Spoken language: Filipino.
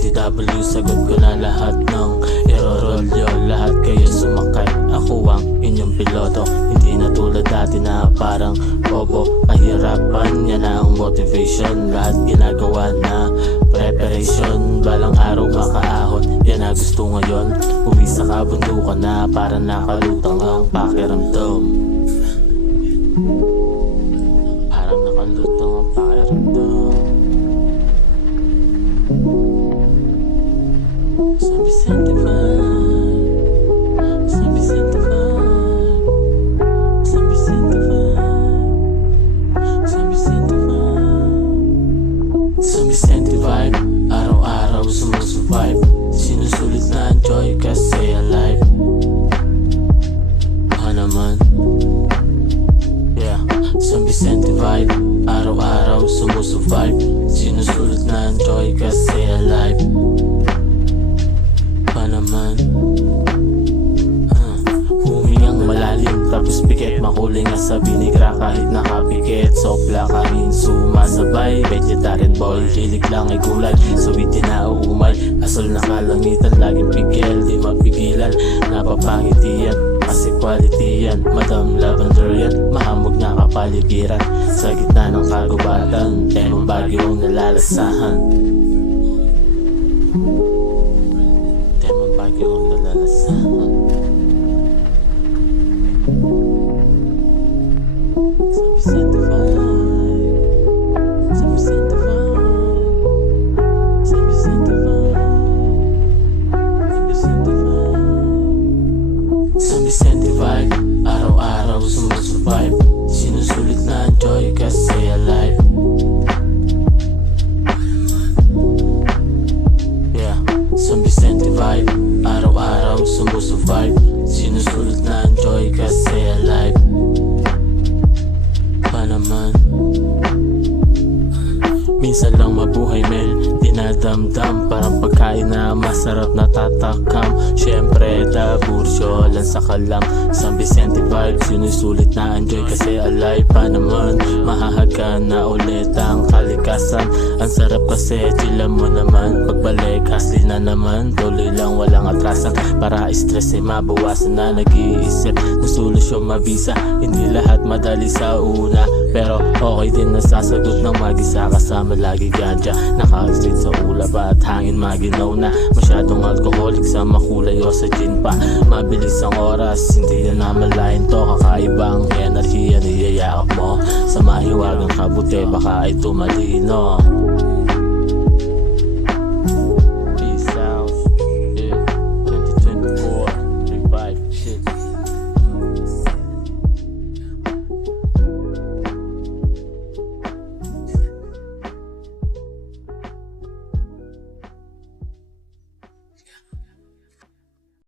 OTW, sagot ko na lahat ng irorolyo. Lahat kayo sumakay, ako ang inyong piloto. Hindi na tulad dati na parang bobo. Kahirapan, yan na ang motivation. Lahat ginagawa na preparation. Balang araw makaahon, yan na gusto ngayon. Uwi sa kabundukan na parang nakalutang ang pakiramdam. Parang nakalutang ang pakiramdam. San Vicente vibe, San Vicente vibe, San Vicente vibe, San Vicente vibe, San Vicente vibe. Araw-araw sumusurvive, sinusulit na enjoy kasi alive. Naman, yeah, San Vicente vibe. Araw-araw sumusurvive, sinusulit na enjoy kasi alive. Naman, humingang malalim tapos pikit, makuling nga sa binigra kahit nakapikit. Sopla kain sumasabay, vegetarian boy, hilig lang ay gulay. Suwitin na umay, asal na kalangitan, laging pigil, di mapigilan. Napapangiti yan, kasi quality yan. Madam Lavender yan, mahamog na kapaligiran. Sa gitna ng kagubatan, temang bagyong nalalasahan. Temang bagyong nalalasahan. San Vicente vibe, San Vicente vibe, San Vicente vibe, San Vicente vibe, San Vicente vibe. Araw-araw sumusurvive, sinusulit na enjoy kasi alive. Yeah, San Vicente vibe. Araw-araw sumusurvive, sinusulit na enjoy kasi alive. Naman, minsan lang mabuhay men, dinadamdam parang pagkain na masarap na tatakam. Syempre dabursyo lang sa kalam. San Vicente vibe, sinusulit na enjoy kasi alive. Pa naman, mahahaga na ulit ang kalikasan. Ang sarap kasi chilla mo naman, pagbalik asli na naman. Tuloy lang walang atrasan, para stress ay mabawasan na. Nag-iisip ng solusyon mabisa, hindi lahat madali sa una. Pero okay din na sasagot ng mag-isa, kasama lagi ganja. Naka-exit sa ulap at hangin maginaw na. Masyadong alcoholic sa makulay o sa gin pa. Mabilis ang oras, hindi na namalayan to. Kakaibang enerhiya niyayakap mo sa mahiwagang kabute, baka ay tumalino.